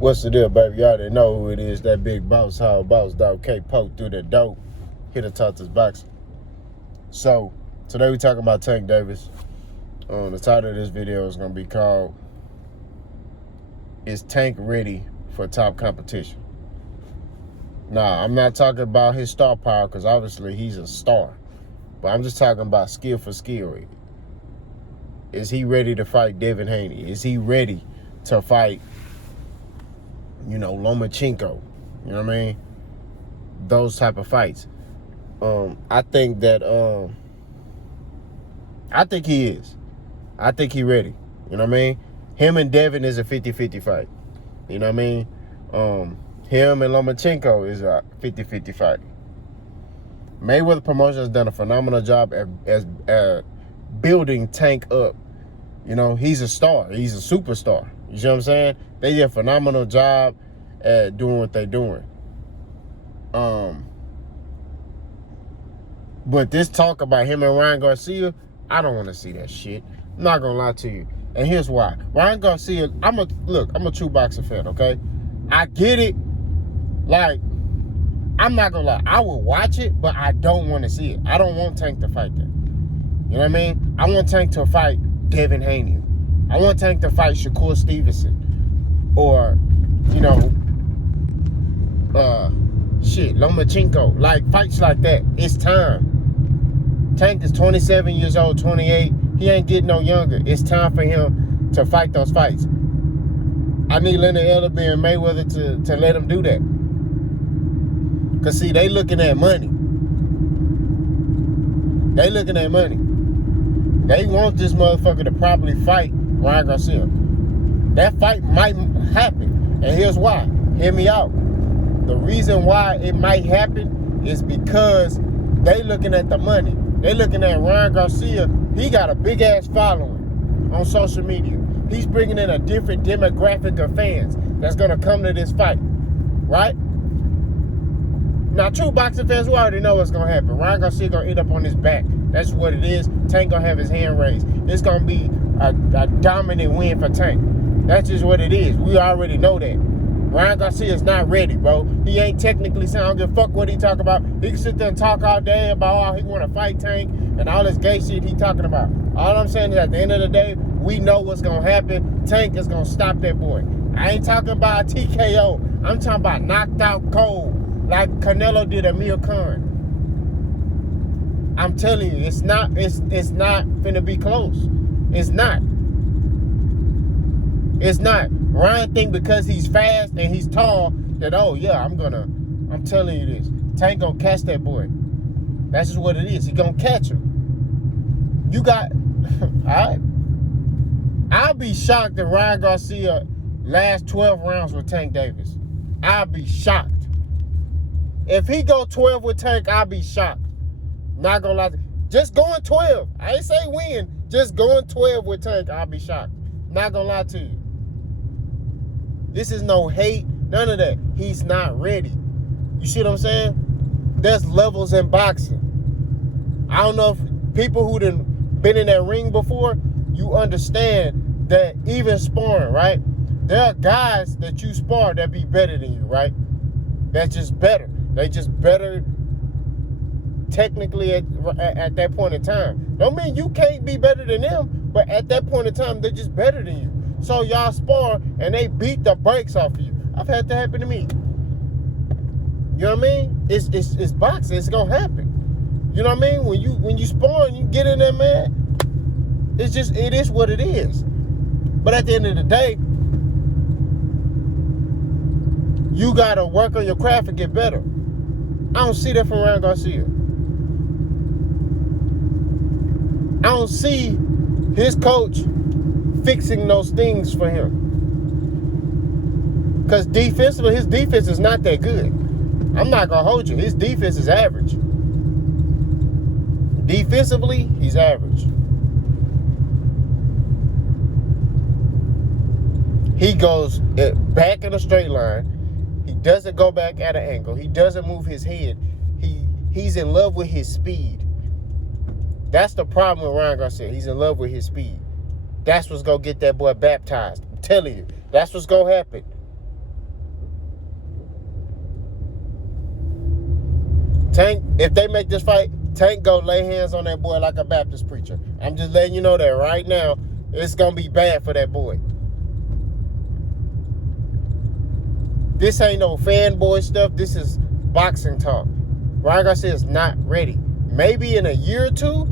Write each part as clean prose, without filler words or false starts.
What's the deal, baby? You already know who it is. That big boss, how boss dog K poke through the dope. Hit a top this boxing. So today we talking about Tank Davis. The title of this video is gonna be called "Is Tank Ready for Top Competition?" Nah, I'm not talking about his star power because obviously he's a star, but I'm just talking about skill for skill. Is he ready to fight Devin Haney? Is he ready to fight, Lomachenko? You know what I mean? Those type of fights. I think he is. I think he ready. You know what I mean? Him and Devin is a 50-50 fight. You know what I mean? Him and Lomachenko is a 50-50 fight. Mayweather Promotions has done a phenomenal job as building Tank up. You know, he's a star. He's a superstar. You see what I'm saying? They did a phenomenal job at doing what they're doing. But this talk about him and Ryan Garcia, I don't want to see that shit. I'm not going to lie to you. And here's why. Ryan Garcia, I'm a true boxing fan, okay? I get it. Like, I'm not going to lie. I will watch it, but I don't want to see it. I don't want Tank to fight that. You know what I mean? I want Tank to fight Devin Haney. I want Tank to fight Shakur Stevenson. Or, Lomachenko. Like, fights like that. It's time. Tank is 27 years old, 28. He ain't getting no younger. It's time for him to fight those fights. I need Leonard Ellerby and Mayweather to let him do that. Because, see, they looking at money. They looking at money. They want this motherfucker to probably fight Ryan Garcia. That fight might happen. And here's why. Hear me out. The reason why it might happen is because they looking at the money. They looking at Ryan Garcia. He got a big-ass following on social media. He's bringing in a different demographic of fans that's going to come to this fight. Right? Now, true boxing fans, we already know what's going to happen. Ryan Garcia going to end up on his back. That's what it is. Tank going to have his hand raised. It's going to be a dominant win for Tank. That's just what it is. We already know that. Ryan Garcia is not ready, bro. He ain't technically sound. I don't give a fuck what he talk about. He can sit there and talk all day about how he want to fight Tank and all this gay shit he talking about. All I'm saying is at the end of the day, we know what's going to happen. Tank is going to stop that boy. I ain't talking about a TKO. I'm talking about knocked out cold, like Canelo did Amir Khan. I'm telling you, it's not finna be close. It's not. It's not. Ryan think because he's fast and he's tall that, oh yeah, I'm telling you this. Tank gonna catch that boy. That's just what it is. He gonna catch him. You got, alright? I'll be shocked if Ryan Garcia last 12 rounds with Tank Davis. I'll be shocked. If he go 12 with Tank, I'll be shocked. Not gonna lie. Just going 12. I ain't say win. Just going 12 with Tank, I'll be shocked. Not gonna lie to you. This is no hate, none of that. He's not ready. You see what I'm saying? There's levels in boxing. I don't know if people who done been in that ring before, you understand that even sparring, right? There are guys that you spar that be better than you, right? That's just better. They just better technically at that point in time. Don't mean you can't be better than them, but at that point in time, they're just better than you. So y'all spar and they beat the brakes off of you. I've had that happen to me. You know what I mean? It's boxing. It's gonna happen. You know what I mean? When you spar and you get in there, man, it is what it is. But at the end of the day, you gotta work on your craft and get better. I don't see that from Ryan Garcia. I don't see his coach fixing those things for him. Because defensively, his defense is not that good. I'm not going to hold you. His defense is average. Defensively, he's average. He goes back in a straight line. He doesn't go back at an angle. He doesn't move his head. He's in love with his speed. That's the problem with Ryan Garcia. He's in love with his speed. That's what's going to get that boy baptized. I'm telling you. That's what's going to happen. Tank, if they make this fight, Tank go lay hands on that boy like a Baptist preacher. I'm just letting you know that right now. It's going to be bad for that boy. This ain't no fanboy stuff. This is boxing talk. Ryan Garcia is not ready. Maybe in a year or two,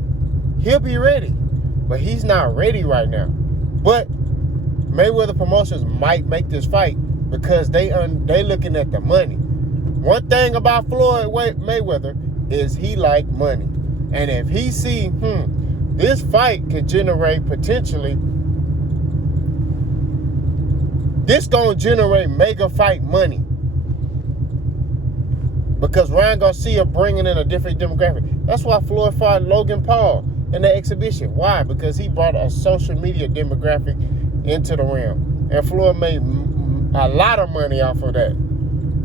he'll be ready. But he's not ready right now. But Mayweather Promotions might make this fight because they looking at the money. One thing about Floyd Mayweather is he like money. And if he see, this fight could generate potentially, this gonna generate mega fight money. Because Ryan Garcia bringing in a different demographic. That's why Floyd fought Logan Paul in the exhibition. Why? Because he brought a social media demographic into the realm. And Floyd made a lot of money off of that.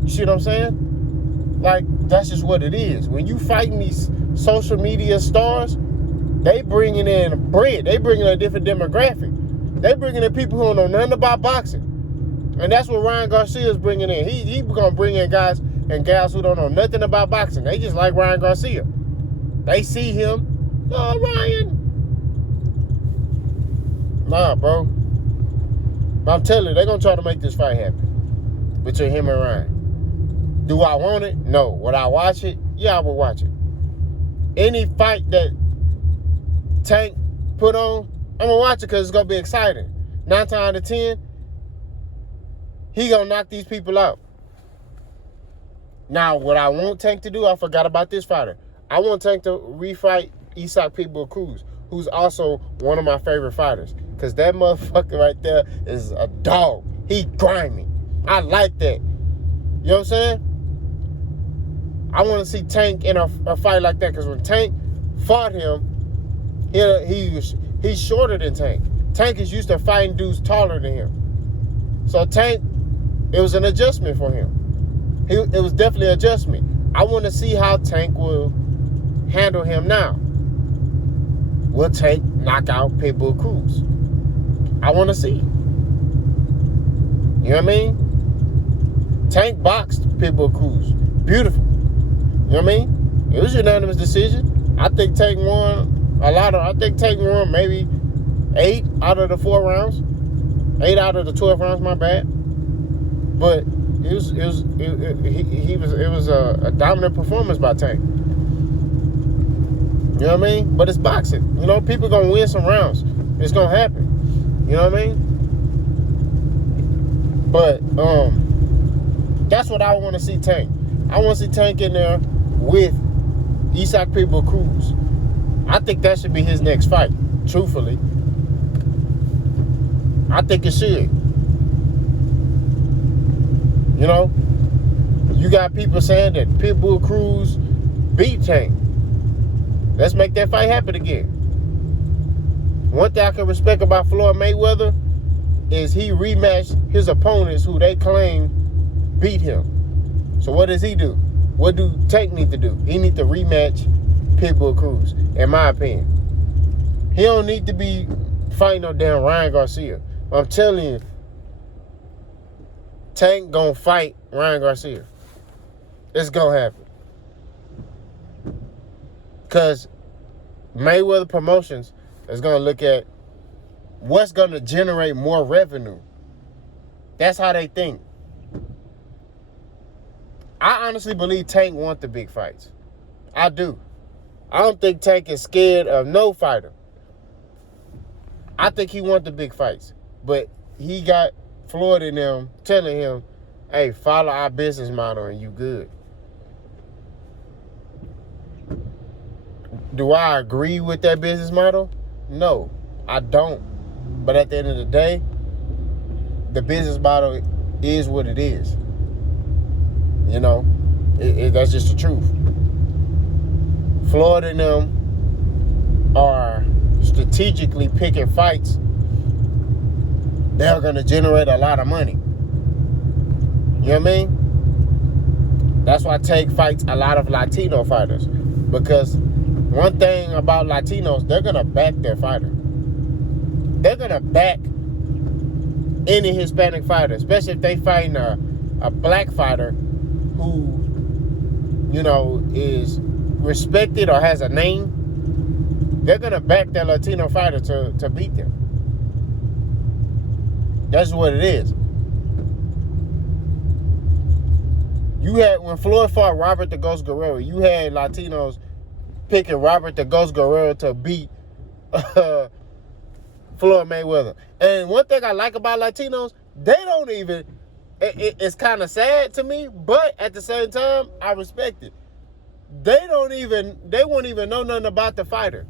You see what I'm saying? Like, that's just what it is. When you fighting these social media stars, they bringing in bread. They bringing in a different demographic. They bringing in people who don't know nothing about boxing. And that's what Ryan Garcia is bringing in. He going to bring in guys and gals who don't know nothing about boxing. They just like Ryan Garcia. They see him. Oh, Ryan. Nah, bro. I'm telling you, they're going to try to make this fight happen between him and Ryan. Do I want it? No. Would I watch it? Yeah, I would watch it. Any fight that Tank put on, I'm going to watch it because it's going to be exciting. 9 times out of 10, he going to knock these people out. Now, what I want Tank to do, I forgot about this fighter. I want Tank to refight Isaac Pitbull Cruz, who's also one of my favorite fighters. Because that motherfucker right there is a dog. He grimy. I like that. You know what I'm saying? I want to see Tank in a fight like that. Because when Tank fought him, he's shorter than Tank. Tank is used to fighting dudes taller than him. So Tank, it was an adjustment for him. It was definitely an adjustment. I want to see how Tank will handle him now. Will Tank knock out Pitbull Cruz? I want to see. You know what I mean? Tank boxed Pitbull Cruz. Beautiful. You know what I mean? It was a unanimous decision. I think Tank won maybe 8 out of the 4 rounds. 8 out of the 12 rounds, my bad. But it was a dominant performance by Tank. You know what I mean? But it's boxing. You know, people gonna win some rounds. It's gonna happen. You know what I mean? But that's what I want to see Tank. I want to see Tank in there with Isaac Pitbull Cruz. I think that should be his next fight. Truthfully, I think it should. You know, you got people saying that Pitbull Cruz beat Tank. Let's make that fight happen again. One thing I can respect about Floyd Mayweather is he rematched his opponents who they claim beat him. So what does he do? What do Tank need to do? He need to rematch Pitbull Cruz, in my opinion. He don't need to be fighting no damn Ryan Garcia. I'm telling you, Tank gonna fight Ryan Garcia. It's gonna happen. Because Mayweather Promotions is gonna look at what's gonna generate more revenue. That's how they think. I honestly believe Tank wants the big fights. I do. I don't think Tank is scared of no fighter. I think he wants the big fights. But he got Floyd in them telling him, hey, follow our business model and you good. Do I agree with that business model? No, I don't. But at the end of the day, the business model is what it is. You know, that's just the truth. Floyd and them are strategically picking fights that are going to generate a lot of money. You know what I mean? That's why Tank fights a lot of Latino fighters. Because one thing about Latinos, they're going to back their fighter. They're going to back any Hispanic fighter, especially if they fighting a black fighter who is respected or has a name, they're gonna back that Latino fighter to beat them. That's what it is. You had, when Floyd fought Robert the Ghost Guerrero, you had Latinos picking Robert the Ghost Guerrero to beat Floyd Mayweather. And one thing I like about Latinos, they don't even, it's kind of sad to me, but at the same time, I respect it. They won't even know nothing about the fighter.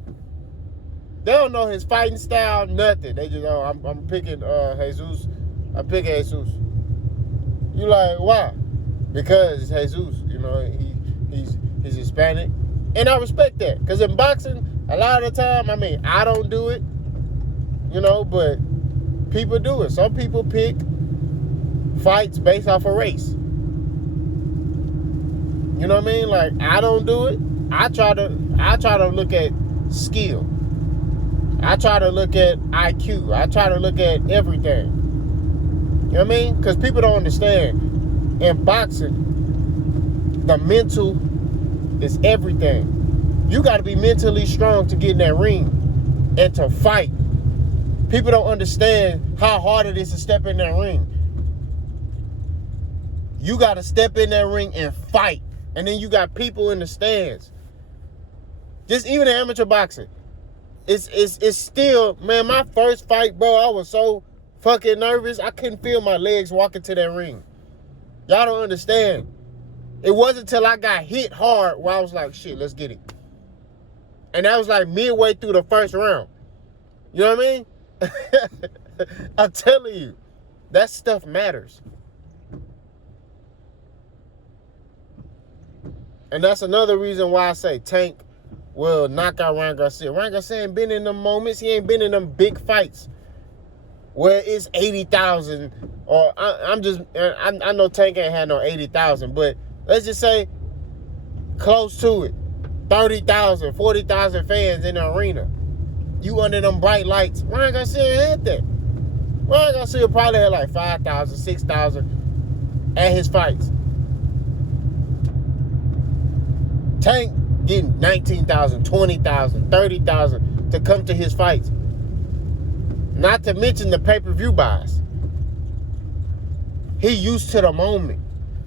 They don't know his fighting style, nothing. They just, I'm picking Jesus. I'm picking Jesus. You like, why? Because it's Jesus. He's Hispanic. And I respect that. Because in boxing, a lot of the time, I don't do it, but people do it. Some people pick fights based off a race. You know what I mean? Like, I don't do it. I try to look at skill. I try to look at IQ. I try to look at everything. You know what I mean? Because people don't understand. In boxing, the mental is everything. You got to be mentally strong to get in that ring and to fight. People don't understand how hard it is to step in that ring. You got to step in that ring and fight. And then you got people in the stands. Just even in amateur boxing. It's still, man, my first fight, bro, I was so fucking nervous. I couldn't feel my legs walking to that ring. Y'all don't understand. It wasn't until I got hit hard where I was like, shit, let's get it. And that was like midway through the first round. You know what I mean? I'm telling you, that stuff matters. And that's another reason why I say Tank will knock out Ryan Garcia. Ryan Garcia ain't been in them moments. He ain't been in them big fights where it's 80,000. Or I know Tank ain't had no 80,000, but let's just say close to it. 30,000, 40,000 fans in the arena. You under them bright lights. Ryan Garcia had that. Ryan Garcia probably had like 5,000, 6,000 at his fights. Tank getting 19,000, 20,000, 30,000 to come to his fights. Not to mention the pay-per-view buys. He used to the moment.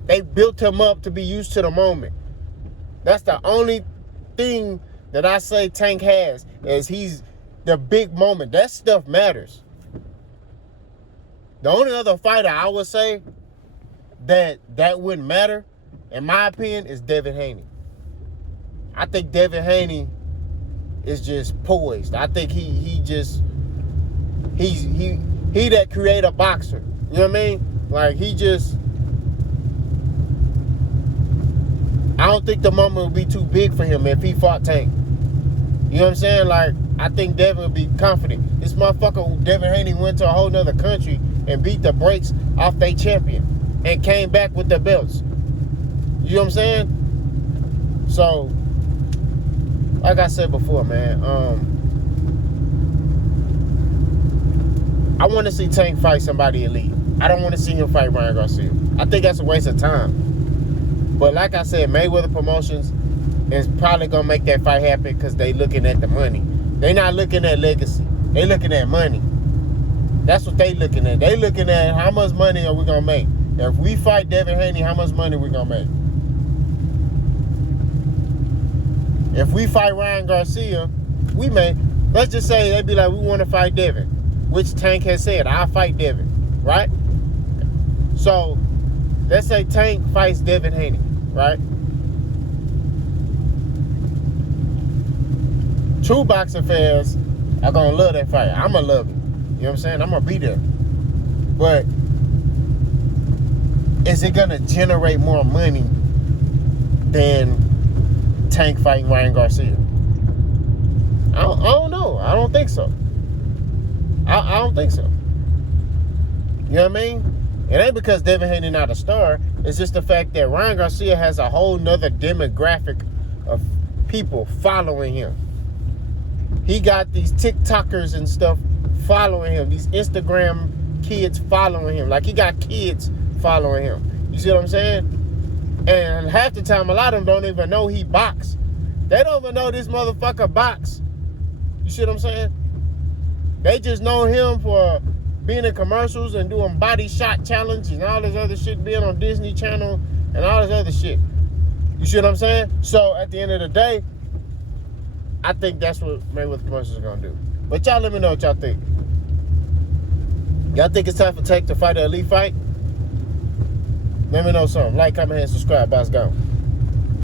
They built him up to be used to the moment. That's the only thing that I say Tank has, is he's the big moment. That stuff matters. The only other fighter I would say that wouldn't matter, in my opinion, is Devin Haney. I think Devin Haney is just poised. I think he that creative boxer. You know what I mean? Like, I don't think the moment would be too big for him if he fought Tank. You know what I'm saying? Like, I think Devin would be confident. This motherfucker, Devin Haney, went to a whole nother country and beat the brakes off their champion and came back with the belts. You know what I'm saying? So, like I said before, man, I want to see Tank fight somebody elite. I don't want to see him fight Ryan Garcia. I think that's a waste of time. But like I said, Mayweather Promotions is probably going to make that fight happen because they looking at the money. They not looking at legacy. They looking at money. That's what they looking at. They looking at how much money are we going to make. If we fight Devin Haney, how much money we going to make? If we fight Ryan Garcia, we may, let's just say they'd be like, we want to fight Devin, which Tank has said, I'll fight Devin, right? So, let's say Tank fights Devin Haney, right? True boxing fans are going to love that fight. I'm going to love it. You know what I'm saying? I'm going to be there. But is it going to generate more money than Tank fighting Ryan Garcia? I don't know. I don't think so. I don't think so. You know what I mean? It ain't because Devin Haney not a star. It's just the fact that Ryan Garcia has a whole nother demographic of people following him. He got these TikTokers and stuff following him. These Instagram kids following him. Like, he got kids following him. You see what I'm saying? And half the time, a lot of them don't even know he box. They don't even know this motherfucker box. You see what I'm saying? They just know him for being in commercials and doing body shot challenge and all this other shit, being on Disney Channel and all this other shit. You see what I'm saying? So at the end of the day, I think that's what Mayweather commercials are gonna do. But y'all let me know what y'all think. Y'all think it's time for Tank to fight an elite fight? Let me know something. Like, comment, and subscribe. Boss gone.